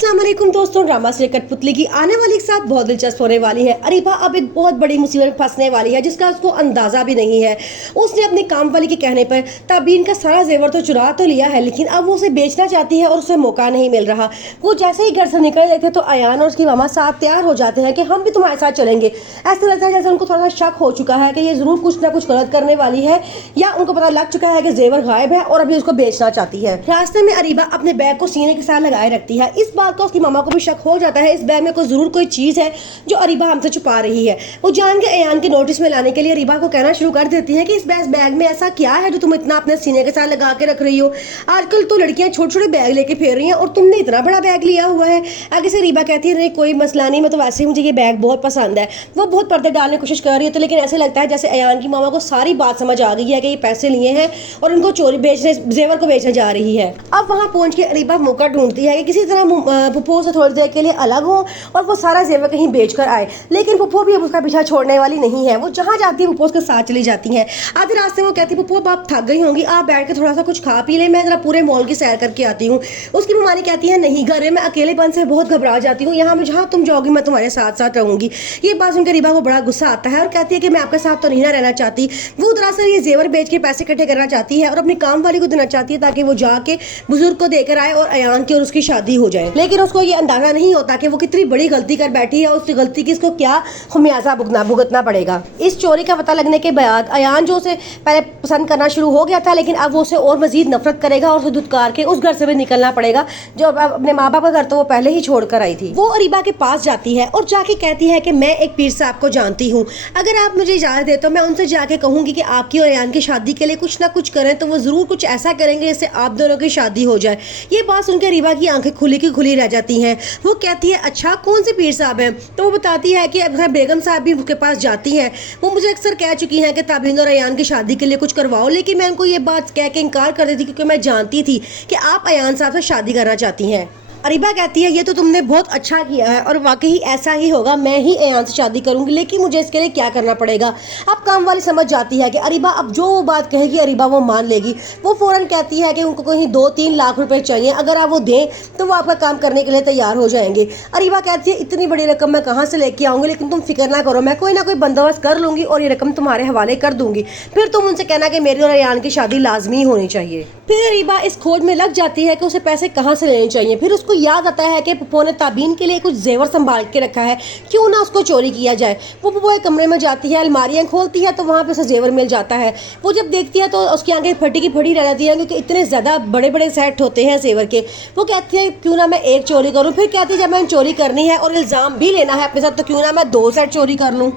अस्सलाम वालेकुम दोस्तों, ड्रामा से कठपुतली की आने वाली के साथ बहुत दिलचस्प होने वाली है। अरीबा अब एक बहुत बड़ी मुसीबत में फंसने वाली है जिसका उसको अंदाजा भी नहीं है। उसने अपने काम वाली के कहने पर ताबीन का सारा जेवर तो चुरा तो लिया है, लेकिन अब वो उसे बेचना चाहती है और उसे मौका नहीं मिल रहा। वो जैसे ही घर से निकल लेते तो अयान और उसकी मामा साथ तैयार हो जाते हैं कि हम भी तुम्हारे साथ चलेंगे। ऐसा लगता है जैसे उनको थोड़ा सा शक हो चुका है कि ये जरूर कुछ ना कुछ गलत करने वाली है, या उनको पता लग चुका है कि जेवर गायब है और अभी उसको बेचना चाहती है। रास्ते में अरीबा अपने बैग को सीने के साथ लगाए रखती है। इस बात का उसकी मामा को भी शक हो जाता है, इस बैग में जरूर कोई चीज है जो अरीबा हमसे छुपा रही है। वो जान के अयान के नोटिस में लाने के लिए अरीबा को कहना शुरू कर देती है कि इस बैग में ऐसा क्या है जो तुम इतना अपने सीने के साथ लगा के रख रही हो। आजकल तो लड़कियां छोटे छोटे बैग लेके फिर रही हैं और तुमने इतना बड़ा बैग लिया हुआ है। आगे से अरीबा कहती है नहीं कोई मसला नहीं, मैं तो वैसे ही मुझे ये बैग बहुत पसंद है। वो बहुत पर्दे डालने की कोशिश कर रही है, तो लेकिन ऐसे लगता है जैसे अयान की मामा को सारी बात समझ आ गई है कि ये पैसे लिए हैं और उनको चोरी बेचने जेवर को बेचने जा रही है। अब वहाँ पहुंच के अरीबा मौका ढूंढती है कि किसी तरह पुप्पो से थोड़ी देर के लिए अलग हो और वो सारा जेवर कहीं बेच कर आए, लेकिन पुप्पो भी अब उसका पीछा छोड़ने वाली नहीं है। वो जहाँ जाती है पुप्पो उसके साथ चली जाती है। आधे रास्ते वो कहती है पुप्पो आप थक गई होंगी, आप बैठ के थोड़ा सा कुछ खा पी ले, मैं जरा पूरे मॉल की सैर करके आती हूँ। उसकी मम्मी कहती है नहीं, घर में मैं अकेलेपन से बहुत घबरा जाती हूँ, यहाँ में जहाँ तुम जाओगी मैं तुम्हारे साथ साथ रहूंगी। ये बात सुनकर अरीबा को बड़ा गुस्सा आता है और कहती है कि मैं आपके साथ तो नहीं ना रहना चाहती। वो दरअसल ये जेवर बेच के पैसे इकट्ठे करना चाहती है और अपनी काम वाली को देना चाहती है ताकि वो जाके बुजुर्ग को देकर आए और अयान की और उसकी शादी हो जाए। लेकिन उसको ये अंदाजा नहीं होता कि वो कितनी बड़ी गलती कर बैठी है, उस गलती की इसको क्या खमियाजा भुगतना पड़ेगा। इस चोरी का पता लगने के बाद अयान जो उसे पहले पसंद करना शुरू हो गया था, लेकिन अब वो उसे और मजीद नफरत करेगा और उसे धुतकार के उस घर से भी निकलना पड़ेगा जो अपने माँ बाप का घर तो वो पहले ही छोड़ कर आई थी। वो अरीबा के पास जाती है और जाके कहती है कि मैं एक पीर साहब को जानती हूँ, अगर आप मुझे इजाजत दे तो मैं उनसे जाके कहूंगी कि आपकी और अयान की शादी के लिए कुछ ना कुछ करें, तो वो जरूर कुछ ऐसा करेंगे जिससे आप दोनों की शादी हो जाए। ये बात सुनकर अरीबा की आंखें खुली की खुली रह जाती हैं। वो कहती है अच्छा कौन से पीर साहब हैं? तो वो बताती है कि बेगम साहब भी उसके पास जाती हैं, वो मुझे अक्सर कह चुकी हैं कि ताबीन और अयान की शादी के लिए कुछ करवाओ, लेकिन मैं उनको ये बात कह के इनकार कर देती क्योंकि मैं जानती थी कि आप अयान साहब से शादी करना चाहती हैं। अरीबा कहती है ये तो तुमने बहुत अच्छा किया है और वाकई ऐसा ही होगा, मैं ही अयान से शादी करूंगी, लेकिन मुझे इसके लिए क्या करना पड़ेगा। अब काम वाली समझ जाती है कि अरीबा अब जो वो बात कहेगी अरीबा वो मान लेगी। वो फौरन कहती है कि उनको कहीं 2-3 लाख रुपए चाहिए, अगर आप वो दें तो वो आपका काम करने के लिए तैयार हो जाएंगे। अरीबा कहती है इतनी बड़ी रकम मैं कहाँ से लेके आऊँगी, लेकिन तुम फिक्र ना करो, मैं कोई ना कोई बंदोबस्त कर लूँगी और ये रकम तुम्हारे हवाले कर दूंगी, फिर तुम उनसे कहना कि मेरी और अयान की शादी लाजमी होनी चाहिए। फिर अरीबा इस खोज में लग जाती है कि उसे पैसे कहाँ से लेने चाहिए। फिर उसको याद आता है कि पुप्पो ने ताबीन के लिए कुछ जेवर संभाल के रखा है, क्यों ना उसको चोरी किया जाए। वो पुप्पो एक कमरे में जाती है, अलमारियां खोलती है तो वहाँ पे उसे जेवर मिल जाता है। वो जब देखती है तो उसकी आंखें फटी की फटी रह जाती है क्योंकि इतने ज़्यादा बड़े बड़े सेट होते हैं जेवर के। वो कहती है क्यों ना मैं एक चोरी करूँ। फिर कहती है जब मैं चोरी करनी है और इल्ज़ाम भी लेना है अपने साथ तो क्यों ना मैं 2 सेट चोरी कर लूँ।